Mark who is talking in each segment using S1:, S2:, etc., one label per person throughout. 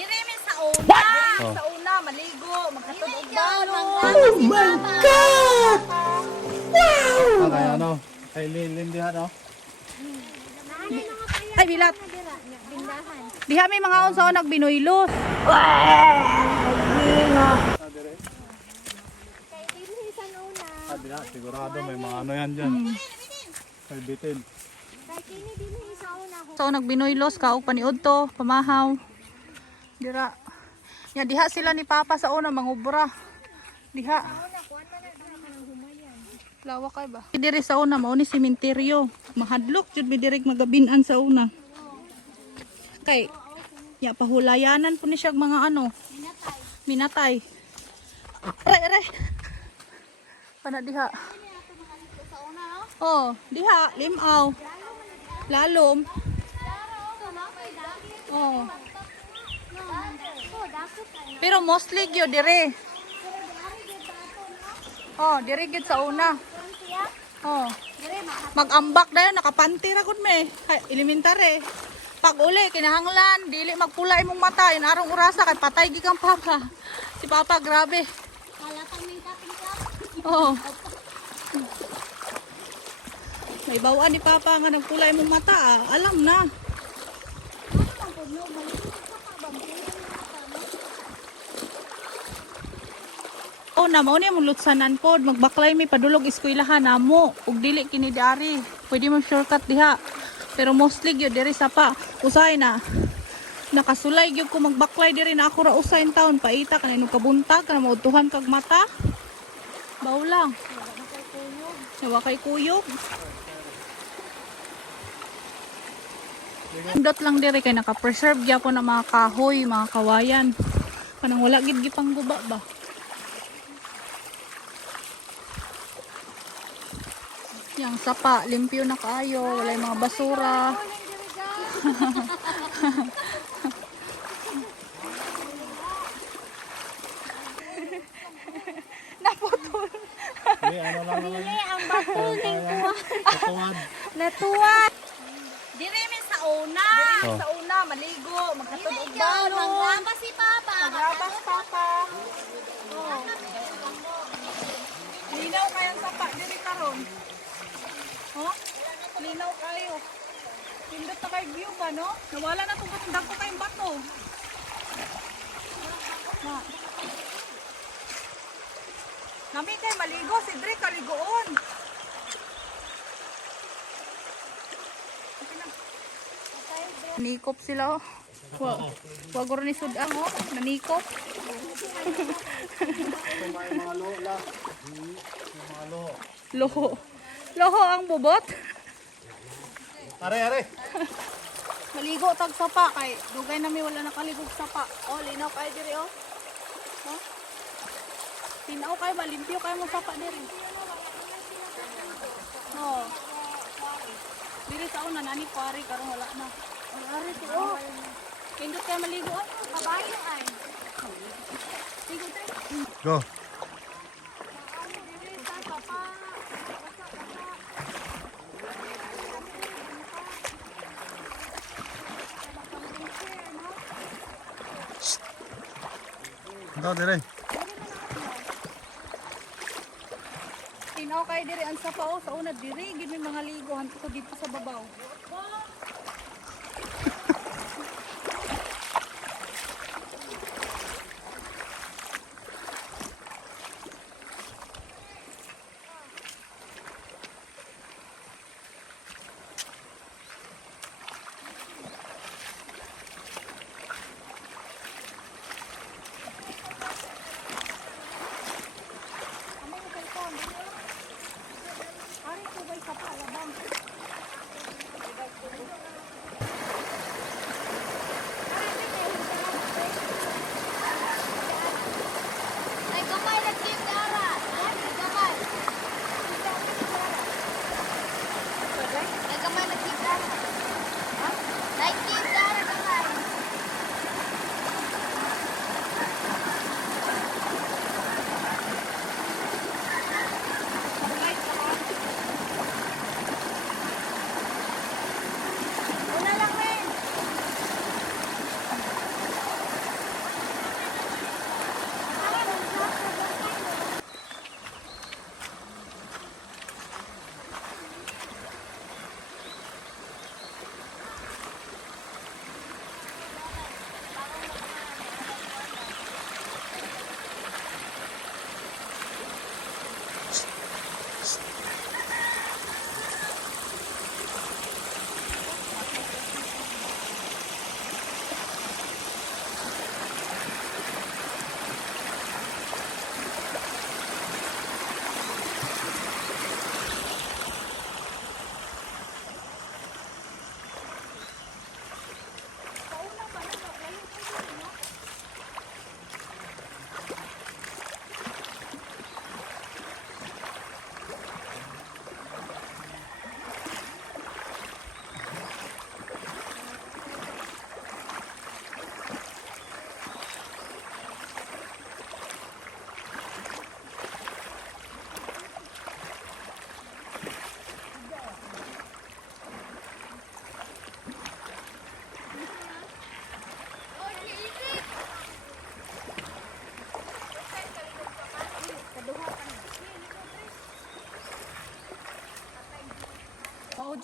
S1: Dire mi sa una.
S2: Oh.
S1: Sa una maligo, magkatulog balon.
S2: Oh my God! Wow! Kay ano? Kay Lilin diha no?
S3: Ay, bilat. Diha may mga unsa nagbinuylos.
S2: Ah, diha, sigurado may mga ano yan dyan. May bitin.
S3: So nagbinuylos ka og paniud to, pamahaw. Dira. Ya diha sila ni Papa sa una mangubra. Diha. Lawa kay ba? Diri sa una mao ni sementeryo. Mahadlok jud mi direk magabinan sa una. Kay ya pahulayanan po ni siya mga ano. Minatay. Re re. Pana diha. Oh, diha limaw. Lalom. Oh. Pero mostly gyud dire. Oh, dire gyud sa una. Oh. Mag-ambak dayon nakapanty ra gud me. Elementary. Pag uli kinahanglan dili magpula imong mata inarong urasa kay patay gid kang papa. Si papa grabe. Oh. May bawaan ni papa nga nagpula imong mata ah. Alam na. Oh, na mao ni mong lutsanan pod magbaklay mi padulog eskwelahan namo ug dili kini dari. Pwede mo shortcut diha. Pero mostly gyud diri sa pa. Usay na. Nakasulay gyud ko magbaklay diri na ako ra usay town paita kanino kabuntag kana mautuhan kag mata. Baw lang. Nawa kay kuyog. Dot lang diri kay naka-preserve gyapon ang mga kahoy, mga kawayan. Kanang wala gid gipang guba ba. Yang sapa, limpyo na kayo, wala yung mga basura. Naputol.
S2: May ano lang naman.
S1: ang bakuling ko.
S2: Tutuwad.
S1: Natuwa. Dire mi sa una.
S2: Oh.
S1: Sa una maligo, magkatulog balon.
S4: Magraba si Papa.
S1: Magrabas papa. Oh. Linaw kayang sapa diri karon. Oh? Linaw kayo. Pindot na kay view ba, no? Nawala na itong batundag ko kayong bato. Na. Nami kay maligo, si Dre kaligoon. Nanikop sila oh. Wa, wag ko ni sudang oh. Nanikop.
S3: Loho. Loho ang bubot.
S2: Are, are.
S3: Maligo tag sapa kay dugay na mi wala nakaligog sapa. Oh, linaw kay diri oh. Oh. Tinaw kay malimpyo kay mo sapa diri. Oh. Diri sa una nani pari karon wala na. Ang ari to oh. Pindot kay maligo oh. Kabayo ay. Ligo tayo.
S2: Go. Ikaw dire.
S3: Tinaw kay diri ang sapa oh sa una diri gid mga ligo hanto ko dito sa babaw.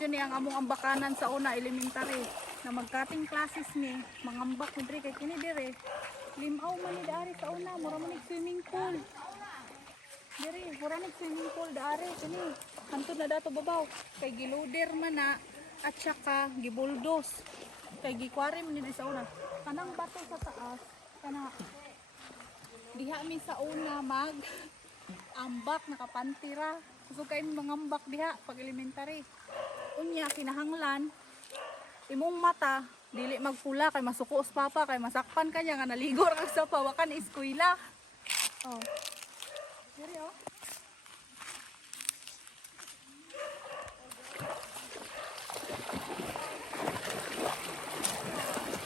S3: Ni ang among ambakanan sa una elementary. Na magkating classes ni mangambak ni diri kay kini dire limaw man ni dari sa una mura man swimming pool. Diri mura ni swimming pool dari kini. Hantod na dato babaw. Kay giloader man na at saka gibuldos. Kay gikwari man ni sa una. Kanang bato sa taas kana diha mi sa una mag ambak nakapantira. Gusto kay mangambak diha pag elementary unya kinahanglan. Imong mata dili magpula kay masuko sa papa kay masakpan ka niya nga naligor ka sa pawakan eskwela. Oh. Diri oh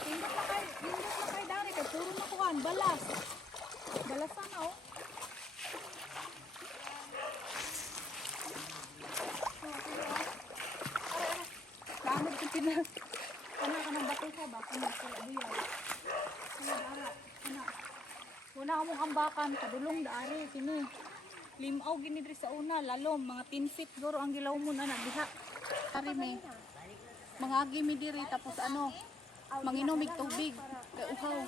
S3: Nindot na kay, nindot na kay dari kay puro makuhan, balas. Balasan na oh. Pina. Kana ka ng bato ka ba? Kana ka buyaw. Kana dara. Kana. Una among ambakan kadulong daari kini. Limaw gini diri sa una lalom mga 10 feet guro ang gilaw mo na diha. Ari me. Mga mi diri tapos ano manginom mig tubig kay uhaw.